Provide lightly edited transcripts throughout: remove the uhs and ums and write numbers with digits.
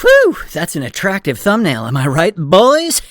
Whew, that's an attractive thumbnail, am I right, boys?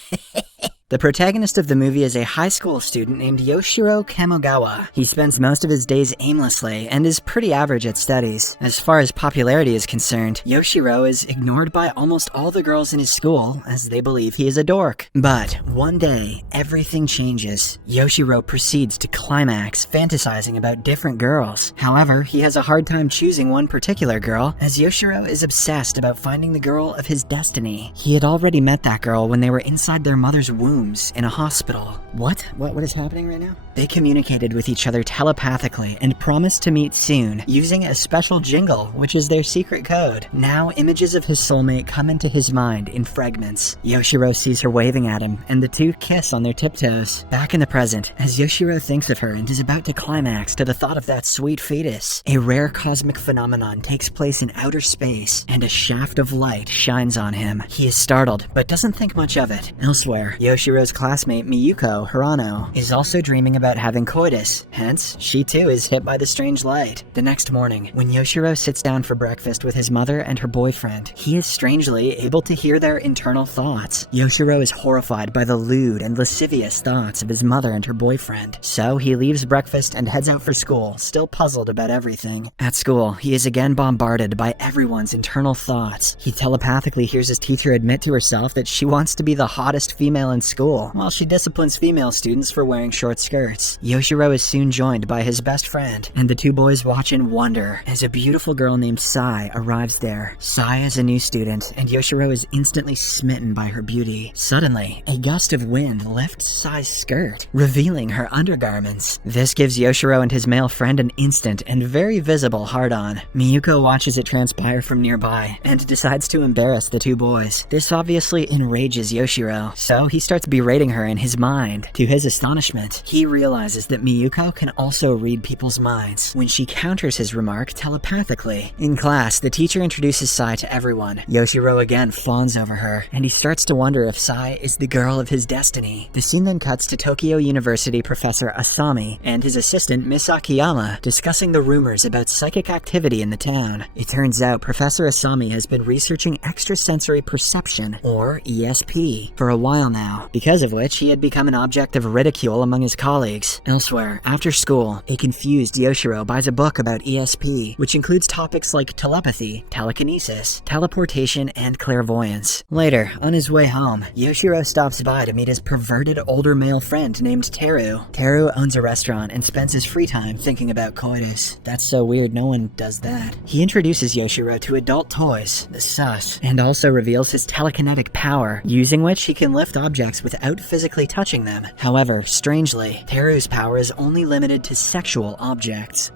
The protagonist of the movie is a high school student named Yoshirō Kamogawa. He spends most of his days aimlessly and is pretty average at studies. As far as popularity is concerned, Yoshirō is ignored by almost all the girls in his school as they believe he is a dork. But one day, everything changes. Yoshirō proceeds to climax, fantasizing about different girls. However, he has a hard time choosing one particular girl, as Yoshirō is obsessed about finding the girl of his destiny. He had already met that girl when they were inside their mother's womb in a hospital. What is happening right now? They communicated with each other telepathically and promised to meet soon using a special jingle, which is their secret code. Now images of his soulmate come into his mind in fragments. Yoshirō sees her waving at him and the two kiss on their tiptoes. Back in the present, as Yoshirō thinks of her and is about to climax to the thought of that sweet fetus, a rare cosmic phenomenon takes place in outer space and a shaft of light shines on him. He is startled but doesn't think much of it. Elsewhere, Yoshiro's classmate Miyuko Hirano is also dreaming about having coitus, hence, she too is hit by the strange light. The next morning, when Yoshirō sits down for breakfast with his mother and her boyfriend, he is strangely able to hear their internal thoughts. Yoshirō is horrified by the lewd and lascivious thoughts of his mother and her boyfriend, so he leaves breakfast and heads out for school, still puzzled about everything. At school, he is again bombarded by everyone's internal thoughts. He telepathically hears his teacher admit to herself that she wants to be the hottest female in school, while she disciplines female students for wearing short skirts. Yoshirō is soon joined by his best friend, and the two boys watch in wonder as a beautiful girl named Xray arrives there. Xray is a new student, and Yoshirō is instantly smitten by her beauty. Suddenly, a gust of wind lifts Xray's skirt, revealing her undergarments. This gives Yoshirō and his male friend an instant and very visible hard-on. Miyuko watches it transpire from nearby, and decides to embarrass the two boys. This obviously enrages Yoshirō, so he starts berating her in his mind. To his astonishment, he realizes that Miyuko can also read people's minds when she counters his remark telepathically. In class, the teacher introduces Xray to everyone. Yoshirō again fawns over her, and he starts to wonder if Xray is the girl of his destiny. The scene then cuts to Tokyo University Professor Asami and his assistant Miss Akiyama discussing the rumors about psychic activity in the town. It turns out Professor Asami has been researching extrasensory perception, or ESP, for a while now, because of which he had become an object of ridicule among his colleagues. Elsewhere, after school, a confused Yoshirō buys a book about ESP, which includes topics like telepathy, telekinesis, teleportation, and clairvoyance. Later, on his way home, Yoshirō stops by to meet his perverted older male friend named Teru. Teru owns a restaurant and spends his free time thinking about coitus. That's so weird, no one does that. He introduces Yoshirō to adult toys, the sus, and also reveals his telekinetic power, using which he can lift objects without physically touching them. However, strangely, Teru's power is only limited to sexual objects.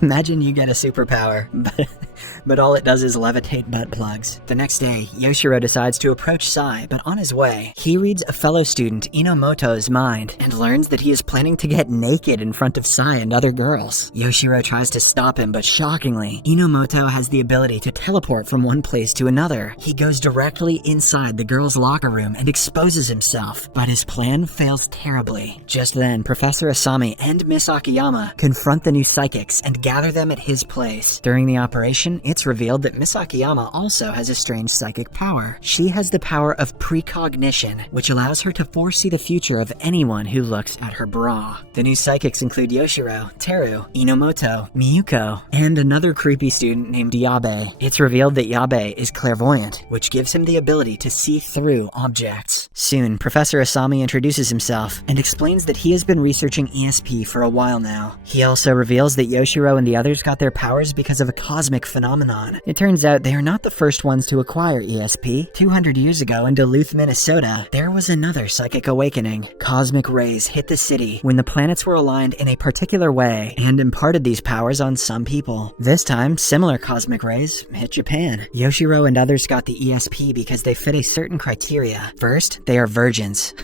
Imagine you get a superpower, but all it does is levitate butt plugs. The next day, Yoshirō decides to approach Xray, but on his way, he reads a fellow student Inomoto's mind and learns that he is planning to get naked in front of Xray and other girls. Yoshirō tries to stop him, but shockingly, Inomoto has the ability to teleport from one place to another. He goes directly inside the girls' locker room and exposes himself, but his plan fails terribly. Just then, Professor Asami and Miss Akiyama confront the new psychics and gather them at his place. During the operation, it's revealed that Miss Akiyama also has a strange psychic power. She has the power of precognition, which allows her to foresee the future of anyone who looks at her bra. The new psychics include Yoshirō, Teru, Inomoto, Miyuko, and another creepy student named Yabe. It's revealed that Yabe is clairvoyant, which gives him the ability to see through objects. Soon, Professor Asami introduces himself and explains that he has been researching ESP for a while now. He also reveals that Yoshirō and the others got their powers because of a cosmic phenomenon. It turns out they are not the first ones to acquire ESP. 200 years ago in Duluth, Minnesota, there was another psychic awakening. Cosmic rays hit the city when the planets were aligned in a particular way and imparted these powers on some people. This time, similar cosmic rays hit Japan. Yoshirō and others got the ESP because they fit a certain criteria. First, they are virgins.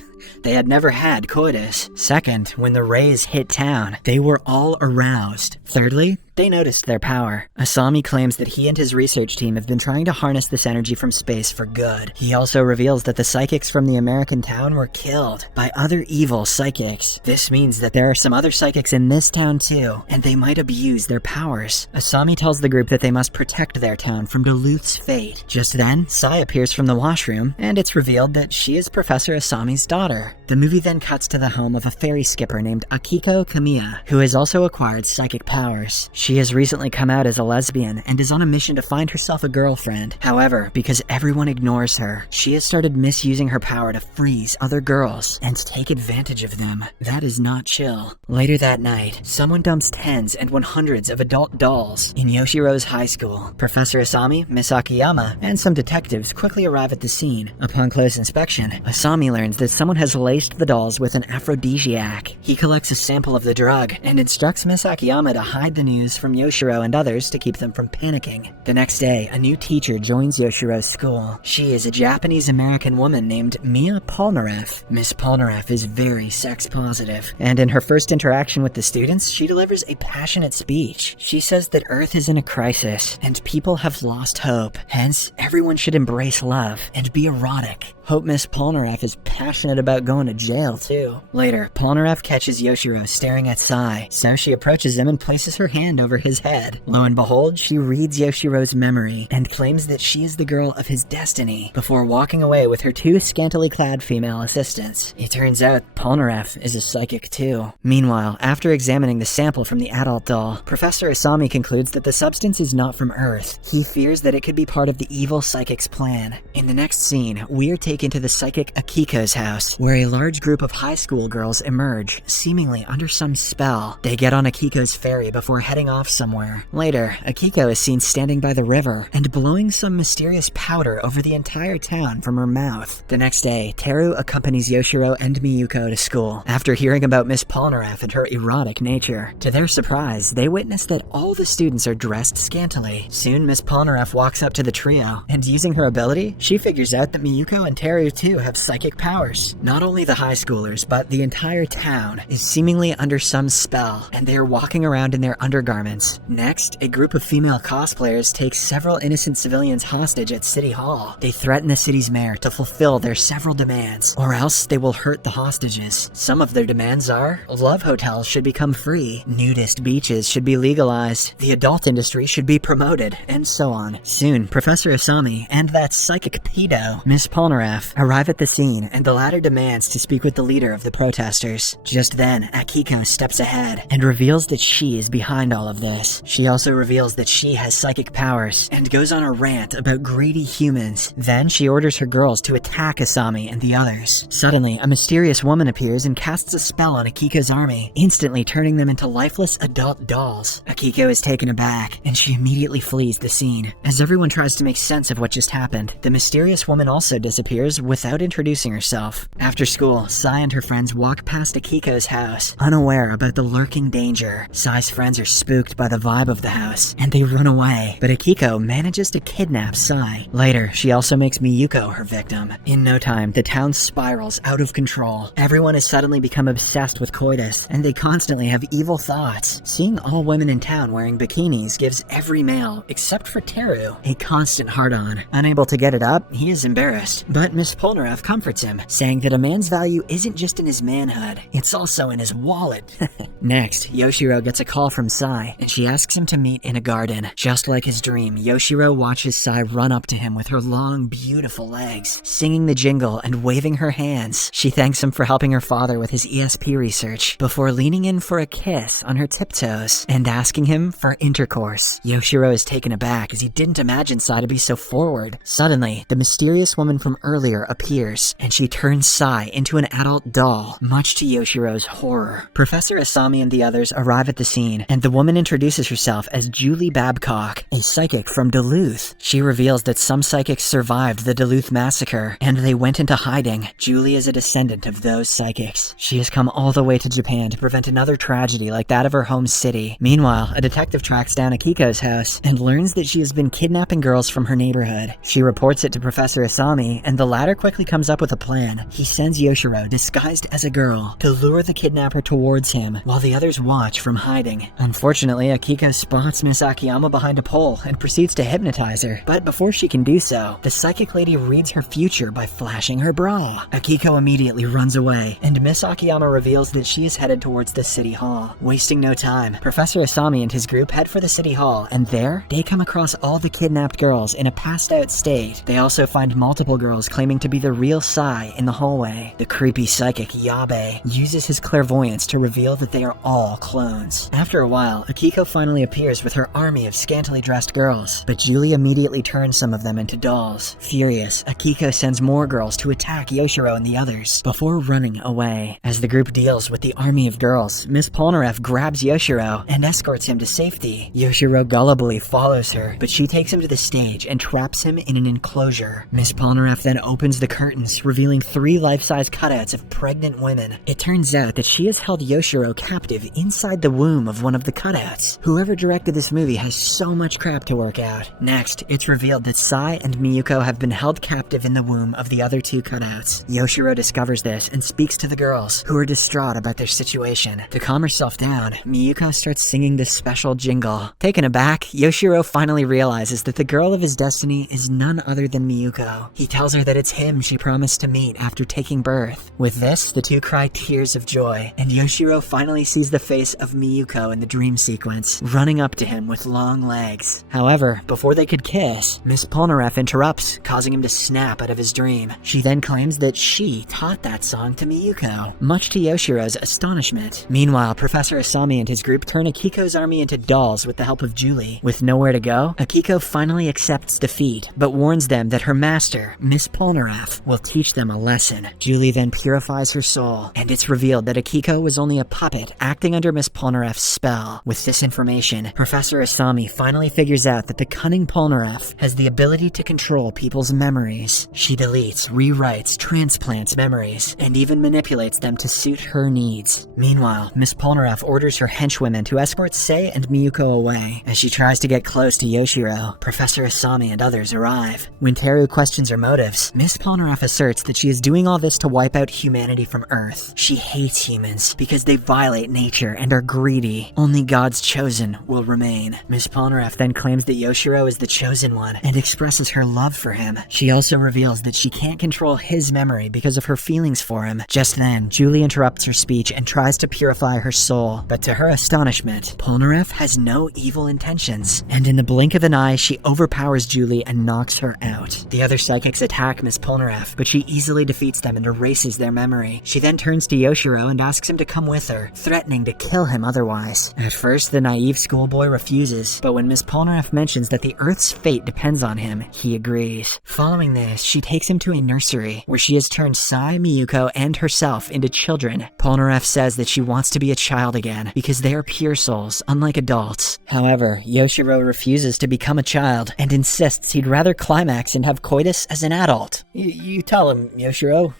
They had never had coitus. Second, when the rays hit town, they were all aroused. Thirdly, they noticed their power. Asami claims that he and his research team have been trying to harness this energy from space for good. He also reveals that the psychics from the American town were killed by other evil psychics. This means that there are some other psychics in this town too, and they might abuse their powers. Asami tells the group that they must protect their town from Duluth's fate. Just then, Sai appears from the washroom, and it's revealed that she is Professor Asami's daughter. The movie then cuts to the home of a ferry skipper named Akiko Kamiya, who has also acquired psychic powers. She has recently come out as a lesbian and is on a mission to find herself a girlfriend. However, because everyone ignores her, she has started misusing her power to freeze other girls and take advantage of them. That is not chill. Later that night, someone dumps tens and 100s of adult dolls in Yoshiro's high school. Professor Asami, Miss Akiyama, and some detectives quickly arrive at the scene. Upon close inspection, Asami learns that someone has laced the dolls with an aphrodisiac. He collects a sample of the drug and instructs Miss Akiyama to hide the news from Yoshiro and others to keep them from panicking. The next day, a new teacher joins Yoshiro's school. She is a Japanese-American woman named Mia Polnareff. Miss Polnareff is very sex-positive, and in her first interaction with the students, she delivers a passionate speech. She says that Earth is in a crisis, and people have lost hope. Hence, everyone should embrace love and be erotic. Hope Miss Polnareff is passionate about going to jail, too. Later, Polnareff catches Yoshiro staring at Sai, so she approaches him and places her hand over his head. Lo and behold, she reads Yoshiro's memory and claims that she is the girl of his destiny, before walking away with her two scantily clad female assistants. It turns out Polnareff is a psychic, too. Meanwhile, after examining the sample from the adult doll, Professor Asami concludes that the substance is not from Earth. He fears that it could be part of the evil psychic's plan. In the next scene, we are taken to the psychic Akiko's house, where a large group of high school girls emerge, seemingly under some spell. They get on Akiko's ferry before heading off somewhere. Later, Akiko is seen standing by the river and blowing some mysterious powder over the entire town from her mouth. The next day, Teru accompanies Yoshiro and Miyuko to school, after hearing about Miss Polnareff and her erotic nature. To their surprise, they witness that all the students are dressed scantily. Soon, Miss Polnareff walks up to the trio, and using her ability, she figures out that Miyuko and Teru too have psychic powers. Not only the high schoolers, but the entire town is seemingly under some spell, and they are walking around in their undergarments. Next, a group of female cosplayers take several innocent civilians hostage at City Hall. They threaten the city's mayor to fulfill their several demands, or else they will hurt the hostages. Some of their demands are, love hotels should become free, nudist beaches should be legalized, the adult industry should be promoted, and so on. Soon, Professor Asami and that psychic pedo, Miss Polnareff, arrive at the scene, and the latter demands to speak with the leader of the protesters. Just then, Akiko steps ahead and reveals that she is behind all of this. She also reveals that she has psychic powers and goes on a rant about greedy humans. Then she orders her girls to attack Asami and the others. Suddenly, a mysterious woman appears and casts a spell on Akiko's army, instantly turning them into lifeless adult dolls. Akiko is taken aback, and she immediately flees the scene. As everyone tries to make sense of what just happened, the mysterious woman also disappears without introducing herself. After school, Sai and her friends walk past Akiko's house, unaware about the lurking danger. Sai's friends are spooked by the vibe of the house, and they run away, but Akiko manages to kidnap Sai. Later, she also makes Miyuko her victim. In no time, the town spirals out of control. Everyone has suddenly become obsessed with coitus, and they constantly have evil thoughts. Seeing all women in town wearing bikinis gives every male, except for Teru, a constant hard-on. Unable to get it up, he is embarrassed, but Miss Polnareff comforts him, saying that a man's value isn't just in his manhood, it's also in his wallet. Next, Yoshiro gets a call from Sai, and she asks him to meet in a garden. Just like his dream, Yoshiro watches Sai run up to him with her long, beautiful legs, singing the jingle and waving her hands. She thanks him for helping her father with his ESP research, before leaning in for a kiss on her tiptoes and asking him for intercourse. Yoshiro is taken aback as he didn't imagine Sai to be so forward. Suddenly, the mysterious woman from earlier appears, and she turns Sai into an adult doll, much to Yoshiro's horror. Professor Asami and the others arrive at the scene, and the woman introduces herself as Julie Babcock, a psychic from Duluth. She reveals that some psychics survived the Duluth massacre, and they went into hiding. Julie is a descendant of those psychics. She has come all the way to Japan to prevent another tragedy like that of her home city. Meanwhile, a detective tracks down Akiko's house and learns that she has been kidnapping girls from her neighborhood. She reports it to Professor Asami, and the latter quickly comes up with a plan. He sends Yoshirō, disguised as a girl, to lure the kidnapper towards him, while the others watch from hiding. Unfortunately, Akiko spots Miss Akiyama behind a pole and proceeds to hypnotize her. But before she can do so, the psychic lady reads her future by flashing her bra. Akiko immediately runs away, and Miss Akiyama reveals that she is headed towards the city hall. Wasting no time, Professor Asami and his group head for the city hall, and there, they come across all the kidnapped girls in a passed-out state. They also find multiple girls claiming to be the real Sai in the hallway. The creepy psychic Yabe uses his clairvoyance to reveal that they are all clones. After a while, Akiko finally appears with her army of scantily dressed girls, but Julie immediately turns some of them into dolls. Furious, Akiko sends more girls to attack Yoshirō and the others, before running away. As the group deals with the army of girls, Miss Polnareff grabs Yoshirō and escorts him to safety. Yoshirō gullibly follows her, but she takes him to the stage and traps him in an enclosure. Miss Polnareff then opens the curtains, revealing 3 life-size cutouts of pregnant women. It turns out that she has held Yoshirō captive inside the womb of one of the cutouts. Whoever directed this movie has so much crap to work out. Next, it's revealed that Sai and Miyuko have been held captive in the womb of the other 2 cutouts. Yoshirō discovers this and speaks to the girls, who are distraught about their situation. To calm herself down, Miyuko starts singing this special jingle. Taken aback, Yoshirō finally realizes that the girl of his destiny is none other than Miyuko. He tells her that it's him she promised to meet after taking birth. With this, the 2 cry tears of joy, and Yoshirō finally sees the face of Miyuko in the dream sequence, running up to him with long legs. However, before they could kiss, Miss Polnareff interrupts, causing him to snap out of his dream. She then claims that she taught that song to Miyuko, much to Yoshiro's astonishment. Meanwhile, Professor Asami and his group turn Akiko's army into dolls with the help of Julie. With nowhere to go, Akiko finally accepts defeat, but warns them that her master, Miss Polnareff, will teach them a lesson. Julie then purifies her soul, and it's revealed that Akiko was only a puppet acting under Miss Polnareff's spell. With this information, Professor Asami finally figures out that the cunning Polnareff has the ability to control people's memories. She deletes, rewrites, transplants memories, and even manipulates them to suit her needs. Meanwhile, Miss Polnareff orders her henchwomen to escort Sei and Miyuko away. As she tries to get close to Yoshirō, Professor Asami and others arrive. When Teru questions her motives, Miss Polnareff asserts that she is doing all this to wipe out humanity from Earth. She hates humans because they violate nature and are greedy. Only God's chosen will remain. Miss Polnareff then claims that Yoshirō is the chosen one and expresses her love for him. She also reveals that she can't control his memory because of her feelings for him. Just then, Julie interrupts her speech and tries to purify her soul, but to her astonishment, Polnareff has no evil intentions, and in the blink of an eye, she overpowers Julie and knocks her out. The other psychics attack Miss Polnareff, but she easily defeats them and erases their memory. She then turns to Yoshirō and asks him to come with her, threatening to kill him otherwise. At first, the naive schoolboy refuses, but when Miss Polnareff mentions that the Earth's fate depends on him, he agrees. Following this, she takes him to a nursery, where she has turned Sai, Miyuko, and herself into children. Polnareff says that she wants to be a child again, because they are pure souls, unlike adults. However, Yoshirō refuses to become a child, and insists he'd rather climax and have coitus as an adult. You tell him, Yoshirō.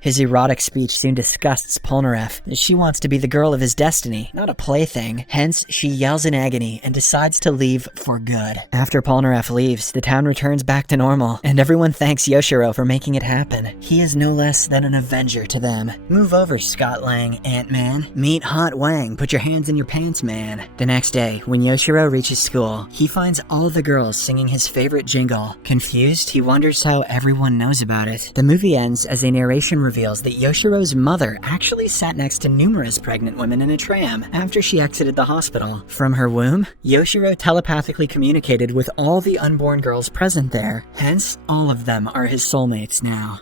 His erotic speech soon disgusts Polnareff. She wants to be the girl of his destiny, not a plaything. Hence, she yells in agony and decides to leave for good. After Polnareff leaves, the town returns back to normal, and everyone thanks Yoshirō for making it happen. He is no less than an avenger to them. Move over, Scott Lang, Ant-Man. Meet Hot Wang, put your hands in your pants, man. The next day, when Yoshirō reaches school, he finds all the girls singing his favorite jingle. Confused, he wonders how everyone knows about it. The movie ends as a narration reveals that Yoshiro's mother actually sat next to numerous pregnant women in a tram after she exited the hospital. From her womb, Yoshirō telepathically communicated with all the unborn girls present there. Hence, all of them are his soulmates now.